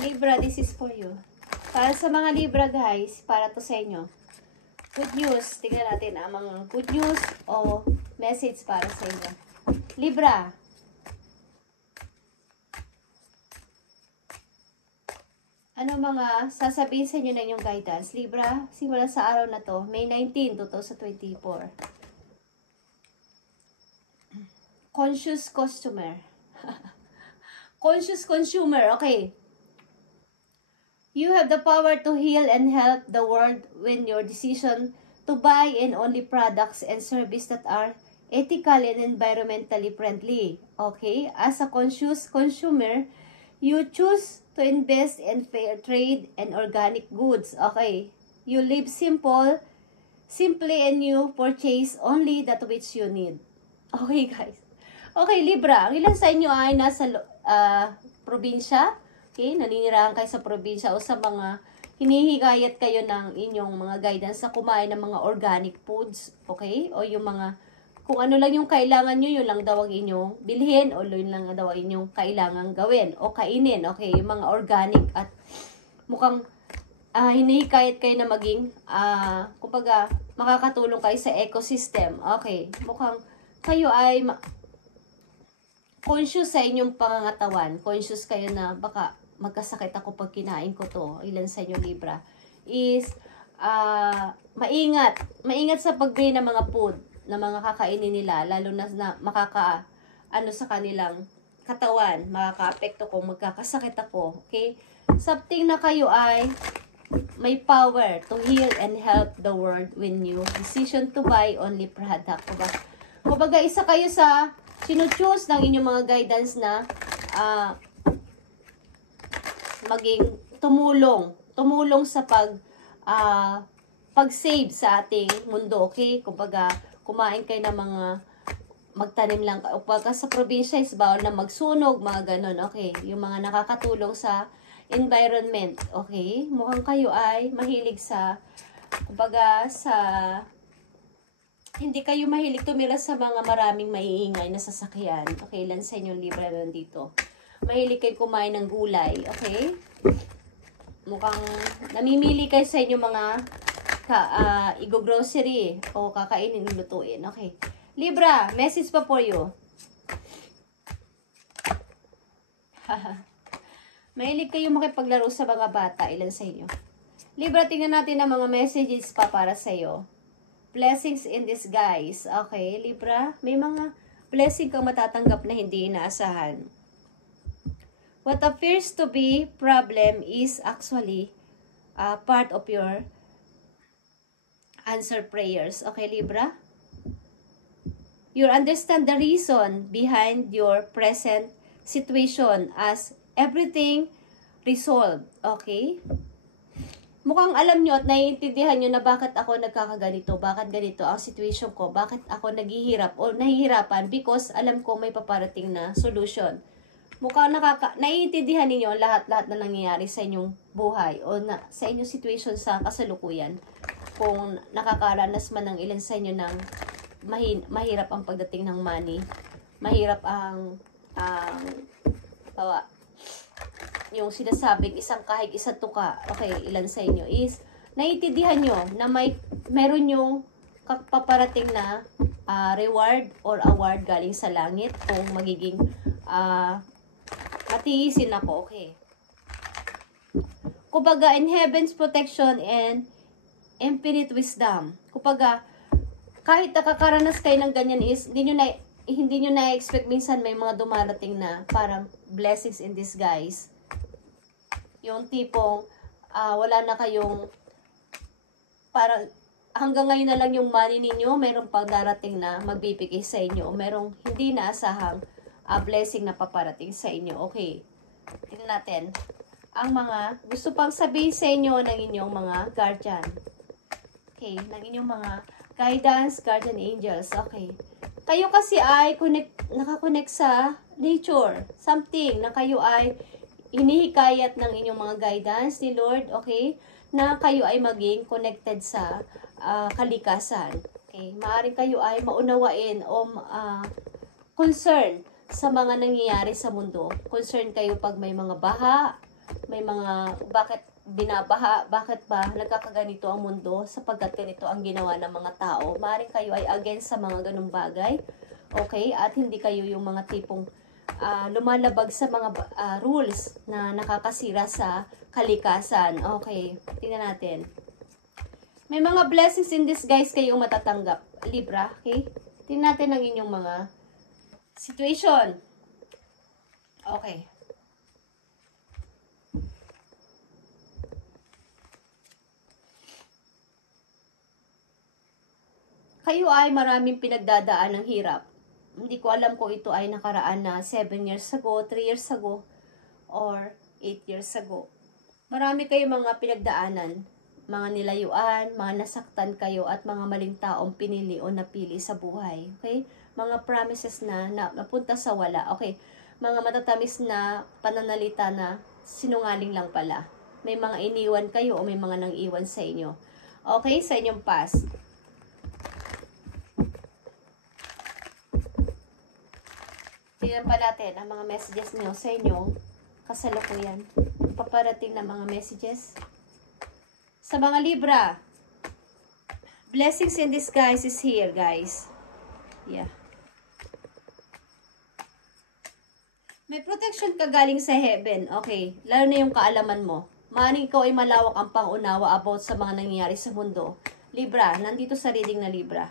Libra, this is for you. Para sa mga Libra guys, para to sa inyo. Good news. Tingnan natin ang mga good news o message para sa inyo. Libra. Ano mga sasabihin sa inyo na inyong guidance? Libra, simula sa araw na to, May 19, 2024. Conscious customer. Conscious consumer, okay. You have the power to heal and help the world when your decision to buy and only products and services that are ethical and environmentally friendly. Okay? As a conscious consumer, you choose to invest in fair trade and organic goods. Okay? You live simply and you purchase only that which you need. Okay, guys. Okay, Libra. Ang ilan sa inyo ay nasa probinsya? Okay, naninirahan kayo sa probinsya o sa mga hinihigayat kayo ng inyong mga guidance na kumain ng mga organic foods, okay? O yung mga, kung ano lang yung kailangan nyo, yun lang daw ang inyong bilhin o yun lang daw ang inyong kailangan gawin o kainin, okay? Yung mga organic at mukhang hinihikayat kayo na maging, kumbaga, makakatulong kayo sa ecosystem, okay? Mukhang kayo ay conscious sa inyong pangangatawan. Conscious kayo na baka magkasakit ako pag kinain ko to. Ilan sa inyo Libra. Is, maingat. Maingat sa pagbili ng mga food na mga kakainin nila. Lalo na sa kanilang katawan. Makaka-apekto kung magkakasakit ako. Okay? Something na kayo ay may power to heal and help the world when you decision to buy only product. Kumbaga, isa kayo sa sino-choose ng inyong mga guidance na maging tumulong sa pag-save sa ating mundo, okay? Kumbaga, kumain kayo ng mga magtanim lang, kumbaga sa probinsya is bawal na magsunog, mga ganon, okay? Yung mga nakakatulong sa environment, okay? Mukhang kayo ay mahilig sa, kumbaga, hindi kayo mahilig tumira sa mga maraming maiingay na sasakyan. Okay, lang sa inyong Libra nandito. Mahilig kayo kumain ng gulay. Okay? Mukhang namimili kayo sa inyong mga i-grocery o kakainin, lutuin. Okay. Libra, message pa for you. Mahilig kayo makipaglaro sa mga bata. Ilan sa inyo? Libra, tingnan natin ang mga messages pa para sa iyo. Blessings in disguise. Okay, Libra, may mga blessing kang matatanggap na hindi inaasahan. What appears to be problem is actually part of your answered prayers. Okay, Libra? You understand the reason behind your present situation as everything resolved. Okay? Mukhang alam nyo at naiintindihan nyo na bakit ako nagkakaganito, bakit ganito ang situation ko, bakit ako naghihirap o nahihirapan because alam ko may paparating na solution. Mukhang naiintindihan ninyo lahat-lahat na nangyayari sa inyong buhay o sa inyong situation sa kasalukuyan. Kung nakakaranas man ng ilan sa inyo ng mahirap ang pagdating ng money, mahirap ang yung sinasabing isang kahig, isang tuka, okay, ilan sa inyo is, naiintindihan nyo na meron yung paparating na reward or award galing sa langit kung magiging matiisin ako, okay. Kumbaga, in heaven's protection and infinite wisdom. Kumbaga, kahit nakakaranas kayo ng ganyan is, hindi nyo na-expect minsan may mga dumarating na parang blessings in disguise. Yung tipong wala na kayong parang hanggang ngayon na lang yung money ninyo, mayroong pang darating na magbibigay sa inyo o mayroong hindi naasahang blessing na paparating sa inyo. Okay, tingnan natin ang mga gusto pang sabihin sa inyo ng inyong mga guardian. Okay, ng inyong mga guidance, guardian angels. Okay, kayo kasi ay nakakonect sa nature, something na kayo ay hinihikayat ng inyong mga guidance ni Lord, okay, na kayo ay maging connected sa kalikasan. Okay, maaaring kayo ay maunawain o concern sa mga nangyayari sa mundo. Concern kayo pag may mga baha, may mga, bakit binabaha, bakit ba nagkakaganito ang mundo, sapagkat ganito ang ginawa ng mga tao. Maaaring kayo ay against sa mga ganung bagay, okay? At hindi kayo yung mga tipong lumalabag sa mga rules na nakakasira sa kalikasan. Okay, tingnan natin. May mga blessings in disguise kayong matatanggap, Libra, okay? Tingnan natin ang inyong mga situation. Okay. Kayo ay maraming pinagdadaan ng hirap. Hindi ko alam kung ito ay nakaraan na 7 years ago, 3 years ago, or 8 years ago. Marami kayong mga pinagdaanan, mga nilayuan, mga nasaktan kayo, at mga maling taong pinili o napili sa buhay. Okay? Mga promises na napunta sa wala. Okay? Mga matatamis na pananalita na sinungaling lang pala. May mga iniwan kayo o may mga nang iwan sa inyo. Okay? Sa inyong past. Tingnan pa natin ang mga messages niyo sa inyong kasalukuyan. Paparating na mga messages. Sa mga Libra, blessings in disguise is here, guys. Yeah. May protection ka galing sa heaven. Okay. Lalo na yung kaalaman mo. Maaaring ikaw ay malawak ang pangunawa about sa mga nangyayari sa mundo. Libra, nandito sa reading na Libra,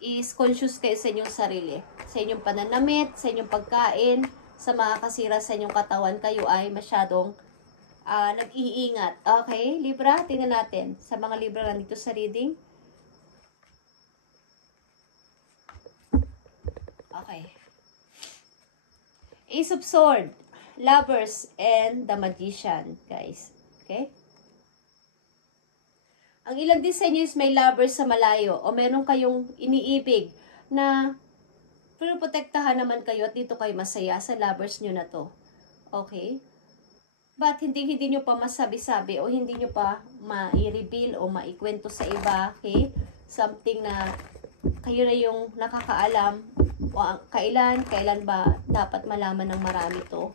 is conscious kayo sa inyong sarili. Sa inyong pananamit, sa inyong pagkain, sa mga kasira sa inyong katawan, kayo ay masyadong nag-iingat. Okay, Libra, tingnan natin. Sa mga Libra nandito sa reading. Okay. Ace of Swords, Lovers, and the Magician, guys. Okay? Ang ilan din sa inyo is may lovers sa malayo o meron kayong iniibig na pero protektahan naman kayo at dito kayo masaya sa lovers nyo na to. Okay? But hindi nyo pa masabi-sabi o hindi nyo pa ma-reveal o maikwento sa iba. Okay? Something na kayo na yung nakakaalam o kailan ba dapat malaman ng marami to.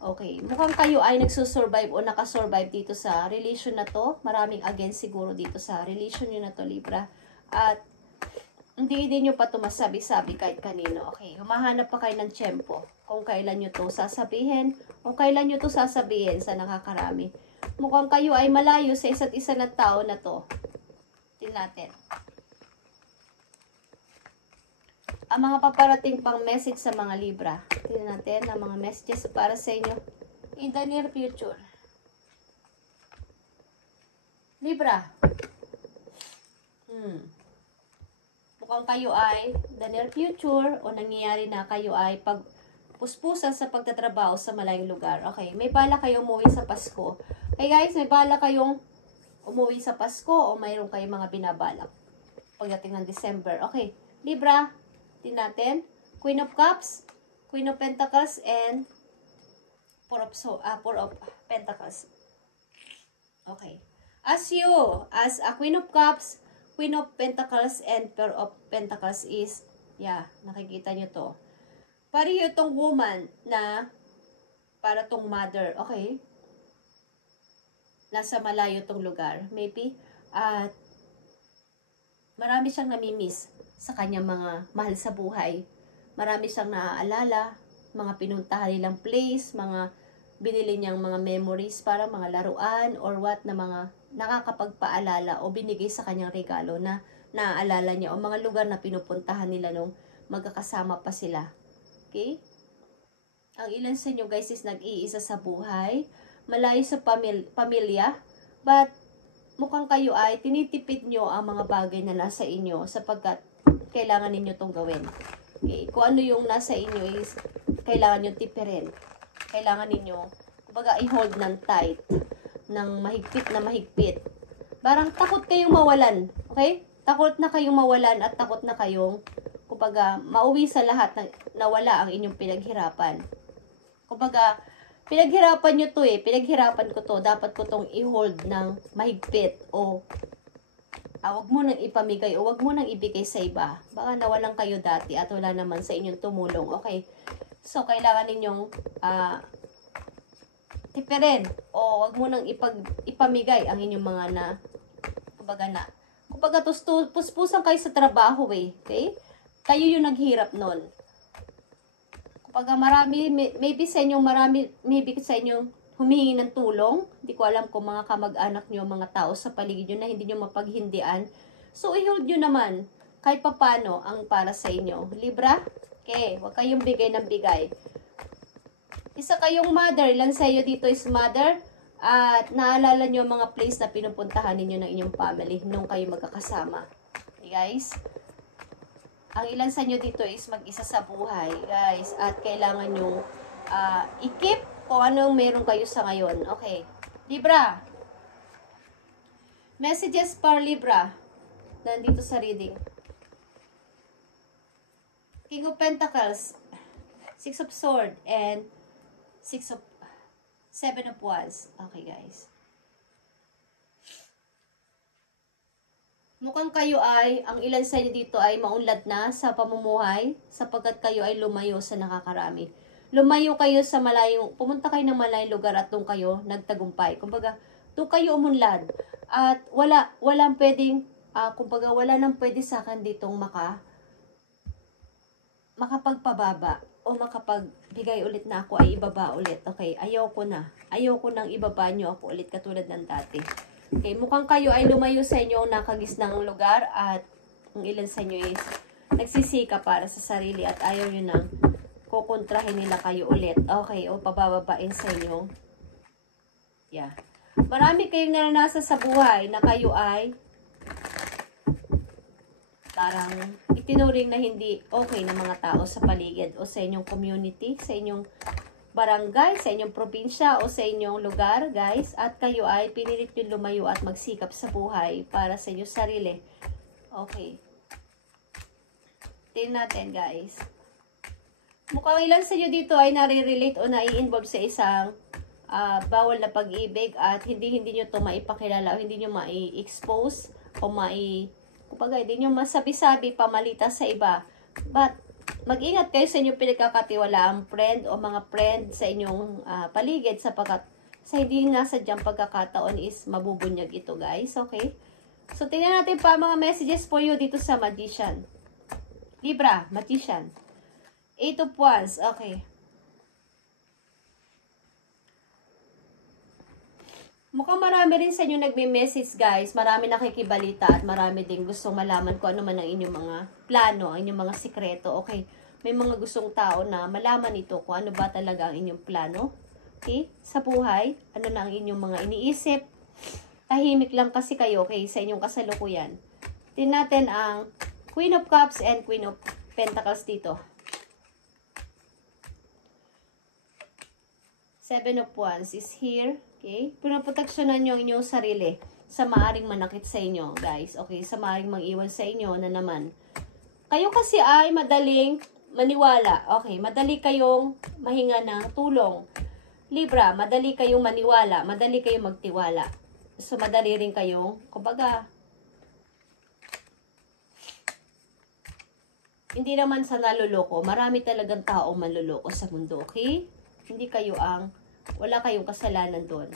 Okay, mukhang kayo ay nagsusurvive o nakasurvive dito sa relation na to. Maraming against siguro dito sa relation nyo na to, Libra. At hindi din nyo pa ito masabi-sabi kahit kanino. Okay, humahanap pa kayo ng tiyempo kung kailan nyo to sasabihin o kailan nyo to sasabihin sa nakakarami. Mukhang kayo ay malayo sa isa't isa na tao na to. Tingnan natin. Ang mga paparating pang message sa mga Libra. Tingnan natin ang mga messages para sa inyo in the near future. Libra. Mukhang kayo ay the near future o nangyayari na kayo ay pagpuspusan sa pagtatrabaho sa malayong lugar. Okay, may bala kayong umuwi sa Pasko. Hey guys, may bala kayong umuwi sa Pasko o mayroon kayong mga binabalak pagdating ng December. Okay, Libra. Tingnan natin. Queen of Cups, Queen of Pentacles, and Four of Pentacles. Okay. As a Queen of Cups, Queen of Pentacles, and Four of Pentacles is, nakikita nyo to. Pari itong woman na, para tong mother, okay? Nasa malayo tong lugar, maybe. At, marami siyang namimiss sa kanyang mga mahal sa buhay. Marami siyang naaalala, mga pinuntahan nilang place, mga binili niyang mga memories para mga laruan or what na mga nakakapagpaalala o binigay sa kanyang regalo na naaalala niya o mga lugar na pinupuntahan nila nung magkakasama pa sila. Okay? Ang ilan sa inyo guys is nag-iisa sa buhay, malayo sa pamilya, but mukhang kayo ay tinitipid nyo ang mga bagay na nasa inyo sapagkat kailangan ninyo itong gawin. Okay? Kung ano yung nasa inyo is kailangan nyo tipirin. Kailangan ninyo, kumbaga, i-hold ng tight, ng mahigpit na mahigpit. Parang takot kayong mawalan. Okay? Takot na kayong mawalan at takot na kayong, kumbaga, mauwi sa lahat na nawala ang inyong pinaghirapan. Kumbaga, pinaghirapan nyo to pinaghirapan ko to, dapat ko tong i-hold ng mahigpit o wag mo nang ipamigay o wag mo nang ibigay sa iba. Baka nawalan kayo dati at wala naman sa inyong tumulong. Okay? So, kailangan ninyong tipirin o wag mo nang ipamigay ang inyong mga kumbaga puspusan kayo sa trabaho eh, okay? Kayo yung naghirap nun. Kumbaga maybe sa inyo humingi ng tulong. Hindi ko alam kung mga kamag-anak nyo, mga tao sa paligid nyo na hindi nyo mapaghindian. So, i-hold nyo naman kahit papano ang para sa inyo. Libra? Okay, huwag kayong bigay ng bigay. Isa kayong mother, ilan sa iyo dito is mother, at naalala nyo mga place na pinupuntahan ninyo ng inyong family nung kayo magkakasama. Okay, guys? Ang ilan sa inyo dito is mag-isa sa buhay, guys, at kailangan nyo i-keep kung anong meron kayo sa ngayon. Okay. Libra. Messages for Libra. Nandito sa reading. King of Pentacles, Six of Swords, and Seven of Wands. Okay, guys. Mukhang kayo ang ilan sa inyo dito ay maunlad na sa pamumuhay sapagkat kayo ay lumayo sa nakakarami. Lumayo kayo sa pumunta kayo ng malayong lugar at doon kayo nagtagumpay. Kumbaga, doon kayo umunlad. At walang pwedeng, kumbaga, wala nang pwede sa akin ditong makapagpababa o makapagbigay ulit na ako ay ibaba ulit. Okay, ayoko nang ibaba nyo ako ulit katulad ng dati. Okay, mukhang kayo ay lumayo sa inyong nakagisnang lugar at ang ilan sa inyo is nagsisika para sa sarili at ayaw nyo nang kukontrahin nila kayo ulit. Okay, o pabababain sa inyo. Yeah. Marami kayong naranasan sa buhay na kayo ay parang itinuring na hindi okay ng mga tao sa paligid o sa inyong community, sa inyong barangay, sa inyong probinsya o sa inyong lugar, guys. At kayo ay pinilit nyo lumayo at magsikap sa buhay para sa inyong sarili. Okay. Tingnan natin, guys. Mukhang ilan sa inyo dito ay nare-relate o nai-involve sa isang bawal na pag-ibig at hindi nyo ito maipakilala o hindi nyo mai-expose o kumbaga, hindi nyo masabi-sabi pamalita sa iba. But, mag-ingat kayo sa inyong pinagkakatiwalaang friend o mga friend sa inyong paligid sapagkat sa hindi nasadyang pagkakataon is mabubunyag ito, guys. Okay? So, tingnan natin pa mga messages for you dito sa Magician. Libra, Magician. Eight of Wands. Okay. Mukhang marami rin sa inyo nagme-message, guys. Marami nakikibalita at marami din gustong malaman kung ano man ang inyong mga plano, ang inyong mga sikreto. Okay. May mga gustong tao na malaman ito kung ano ba talaga ang inyong plano. Okay. Sa buhay, ano na ang inyong mga iniisip. Tahimik lang kasi kayo, okay, sa inyong kasalukuyan. Tingnan natin ang Queen of Cups and Queen of Pentacles dito. Seven of Wands is here. Okay? Pinaproteksyonan nyo ang inyong sarili sa maaring manakit sa inyo, guys. Okay? Sa maaring mag-iwan sa inyo na naman. Kayo kasi ay madaling maniwala. Okay? Madali kayong mahinga ng tulong. Libra, madali kayong maniwala. Madali kayong magtiwala. So, madali rin kayong, kumbaga, hindi naman sa naluloko. Marami talagang taong manluloko sa mundo. Okay? Hindi kayo wala kayong kasalanan doon.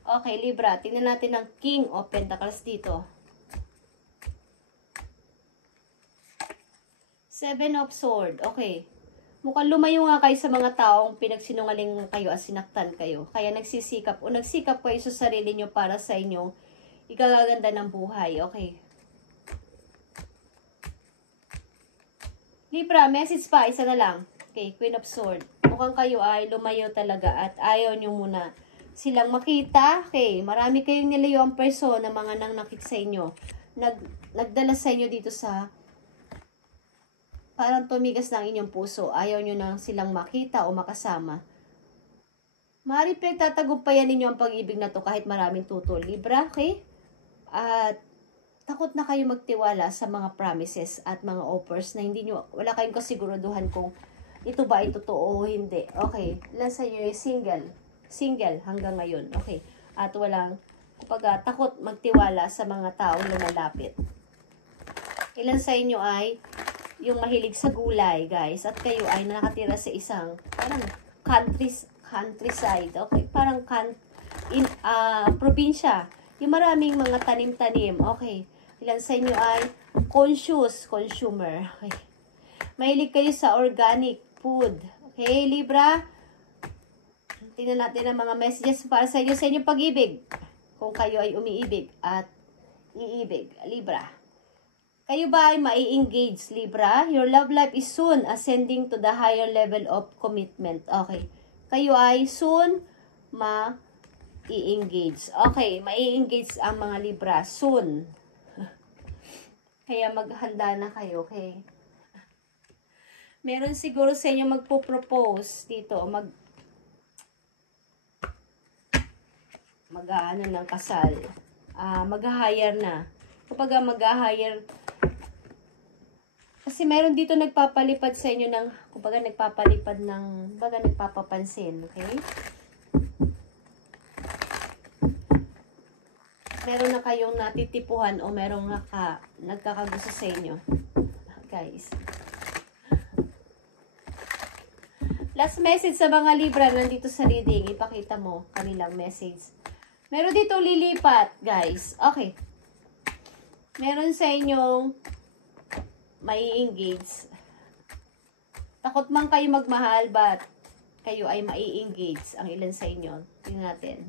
Okay, Libra. Tingnan natin ang King of Pentacles dito. Seven of Swords. Okay. Mukhang lumayo nga kayo sa mga taong pinagsinungaling kayo at sinaktan kayo. Kaya nagsisikap kayo sa sarili nyo para sa inyong ikagaganda ng buhay. Okay. Libra, message pa. Isa na lang. Okay, Queen of Swords. Mukhang kayo ay lumayo talaga at ayaw nyo muna silang makita. Okay, marami kayong nilayo ang person na mga nangnakit sa inyo. Nagdala sa inyo dito sa parang tumigas ng inyong puso. Ayaw nyo na silang makita o makasama. Maaari pinagtatagumpayan ninyo ang pag-ibig na to kahit maraming tutol. Libra, okay? At takot na kayo magtiwala sa mga promises at mga offers na wala kayong kasiguraduhan kung ito ba ay totoo o hindi. Okay. Ilan sa inyo ay single hanggang ngayon. Okay. At walang, takot magtiwala sa mga taong lumalapit. Ilan sa inyo ay yung mahilig sa gulay, guys. At kayo ay nakatira sa isang, countryside. Okay, parang probinsya. Yung maraming mga tanim-tanim. Okay. Ilan sa inyo ay conscious consumer. Okay. Mahilig kayo sa organic food. Okay, Libra? Tingnan natin ang mga messages para sa inyong pag-ibig. Kung kayo ay umiibig at iibig. Libra. Kayo ba ay mai-engage, Libra? Your love life is soon ascending to the higher level of commitment. Okay. Kayo ay soon ma-i-engage. Okay, mai-engage ang mga Libra. Soon. Kaya maghanda na kayo, okay? Meron siguro sa inyo magpo-propose dito, mag-aano ng kasal. Mag-hire na. Kapag mag-hire, kasi meron dito nagpapalipad sa inyo ng, kapag nagpapapansin, okay? Meron na kayong natitipuhan o merong nagkakagusto sa inyo. Guys. Last message sa mga Libra nandito sa reading. Ipakita mo kanilang message. Meron dito lilipat, guys. Okay. Meron sa inyong mai-engage. Takot man kayo magmahal, but kayo ay mai-engage. Ang ilan sa inyo. Tingnan natin.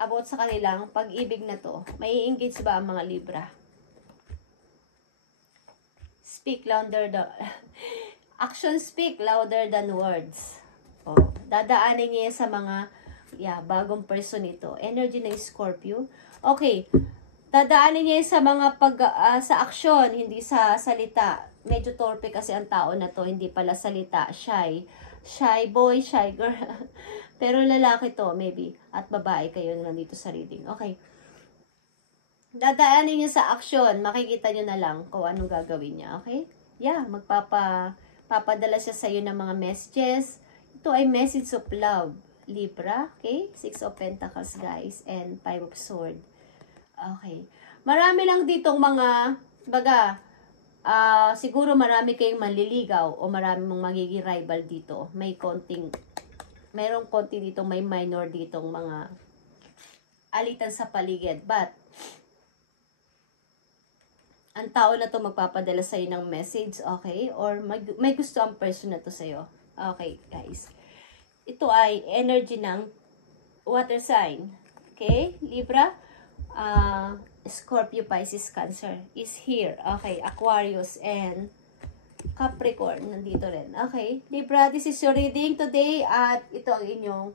About sa kanilang pag-ibig na to. Mai-engage ba ang mga Libra? Speak louder Action speak louder than words. Oh, dadaanin niya sa mga bagong person ito. Energy ng Scorpio. Okay. Dadaanin niya sa mga sa aksyon, hindi sa salita. Medyo torpe kasi ang tao na to, hindi pala salita. Shy. Shy boy, shy girl. Pero lalaki to, maybe. At babae kayo na nandito sa reading. Okay. Dadaanin niya sa aksyon. Makikita nyo na lang kung anong gagawin niya. Okay? Yeah, papadala siya sa iyo ng mga messages. Ito ay message of love, Libra. Okay? 6 of Pentacles, guys. And 5 of Swords. Okay. Marami lang ditong mga, siguro marami kayong manliligaw o marami mong magiging rival dito. Mayroong konti dito, may minor ditong mga alitan sa paligid. But, ang tao na to magpapadala sa'yo ng message, okay? Or may gusto ang person na to sa'yo. Okay, guys. Ito ay energy ng water sign. Okay, Libra? Scorpio, Pisces, Cancer is here. Okay, Aquarius and Capricorn nandito rin. Okay, Libra, this is your reading today at ito ang inyong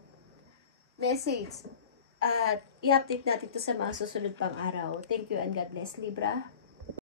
message. At i-update natin ito sa mga susunod pang araw. Thank you and God bless, Libra.